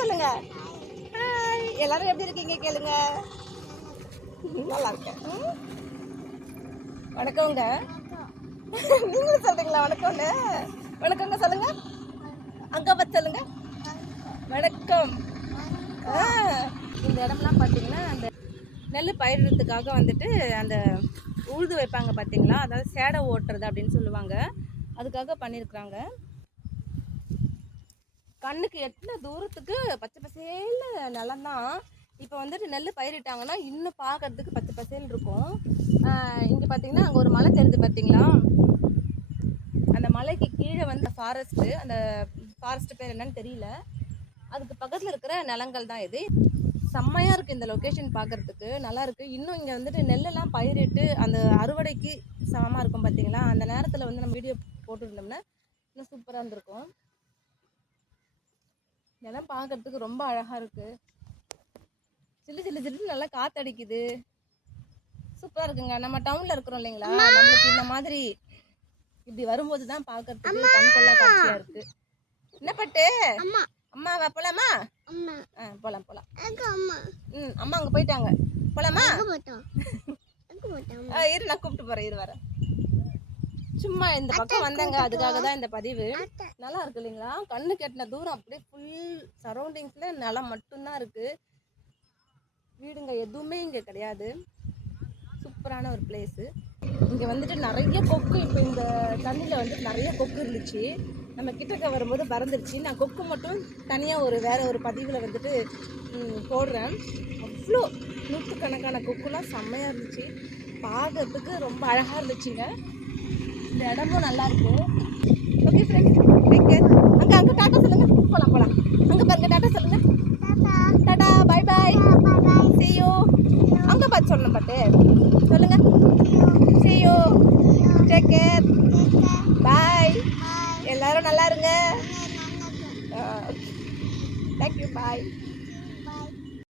சொல்லுங்க. ஹாய், எல்லாரும் எப்படி இருக்கீங்க கேளுங்க. நல்லா இருக்கேன். வணக்கங்க. நீங்களும் சொல்றீங்களா வணக்கம்னு? வணக்கங்க சொல்லுங்க. அங்க பார்த்து சொல்லுங்க. வணக்கம். இந்த இடம்லாம் பார்த்தீங்கன்னா அந்த நெல் பயிரிடுறதுக்காக வந்துட்டு அந்த உழுது வைப்பாங்க பார்த்தீங்களா, அதாவது சேடை ஓட்டுறது அப்படின்னு சொல்லுவாங்க. அதுக்காக பண்ணியிருக்கிறாங்க. கண்ணுக்கு எத்தனை தூரத்துக்கு பச்சை பசேல்னு நிலம் தான். இப்போ வந்துட்டு நெல் பயிரிட்டாங்கன்னா இன்னும் பார்க்கறதுக்கு பச்சை பசேல் இருக்கும். இங்கே பார்த்தீங்கன்னா அங்கே ஒரு மலை தெரியுது பார்த்தீங்களா, அந்த மலைக்கு கீழே வந்து ஃபாரஸ்ட்டு, அந்த ஃபாரஸ்ட் பேர் என்னன்னு தெரியல, அதுக்கு பக்கத்தில் இருக்கிற நிலங்கள் தான் இது. செம்மையாக இருக்குது இந்த லொக்கேஷன், பார்க்குறதுக்கு நல்லா இருக்குது. இன்னும் இங்கே வந்துட்டு நெல்லெல்லாம் பயிரிட்டு அந்த அறுவடைக்கு சமமாக இருக்கும் பார்த்தீங்களா, அந்த நேரத்தில் வந்து நம்ம வீடியோ போட்டுருந்தோம்னா இன்னும் சூப்பராக இருந்திருக்கும். இதெல்லாம் பார்க்கறதுக்கு ரொம்ப அழகாக இருக்குது. சில்லு சில்லு சில்லு நல்லா காற்றடிக்குது, சூப்பராக இருக்குங்க. நம்ம டவுனில் இருக்கிறோம் இல்லைங்களா, நம்மளுக்கு இந்த மாதிரி இப்படி வரும்போது தான் பார்க்கறதுக்கு கண்கொள்ளா காட்சியாக இருக்குது. என்ன பட்டு அம்மா வா போலாமா? போலாம் போலாம். அம்மா அங்கே போயிட்டாங்க, போலாமா? இரு நான் கூப்பிட்டு போகிறேன், இரு வரேன். சும்மா இந்த பக்கம் வந்தாங்க, அதுக்காக தான் இந்த பதிவு. நல்லா இருக்கு இல்லைங்களா, கண்ணு கெட்டின தூரம் அப்படியே ஃபுல் சரௌண்டிங்ஸில் நிலம் மட்டும்தான் இருக்குது. வீடுங்க எதுவுமே இங்கே கிடையாது. சூப்பரான ஒரு பிளேஸு. இங்கே வந்துட்டு நிறைய கொக்கு, இப்போ இந்த தண்ணியில் வந்துட்டு நிறைய கொக்கு இருந்துச்சு. நம்ம கிட்டக்க வரும்போது பறந்துருச்சு. நான் கொக்கு மட்டும் தனியாக வேறு ஒரு பதிவில் வந்துட்டு போடுறேன். அவ்வளோ நூற்றுக்கணக்கான கொக்குலாம் செம்மையாக இருந்துச்சு, பார்க்கறதுக்கு ரொம்ப அழகாக இருந்துச்சுங்க. இந்த இடமும் நல்லாயிருக்கு. Okay friends, take care. அங்கே டாட்டா சொல்லுங்கள். போகலாம் போகலாம். அங்கே பாருங்க, டாட்டா சொல்லுங்கள். Tata, bye bye, see you. அங்கே பார்த்து சொல்லணும் பட்டு சொல்லுங்கள். see you, take care, bye. எல்லாரும் நல்லா இருங்க. தேங்க்யூ, பாய்.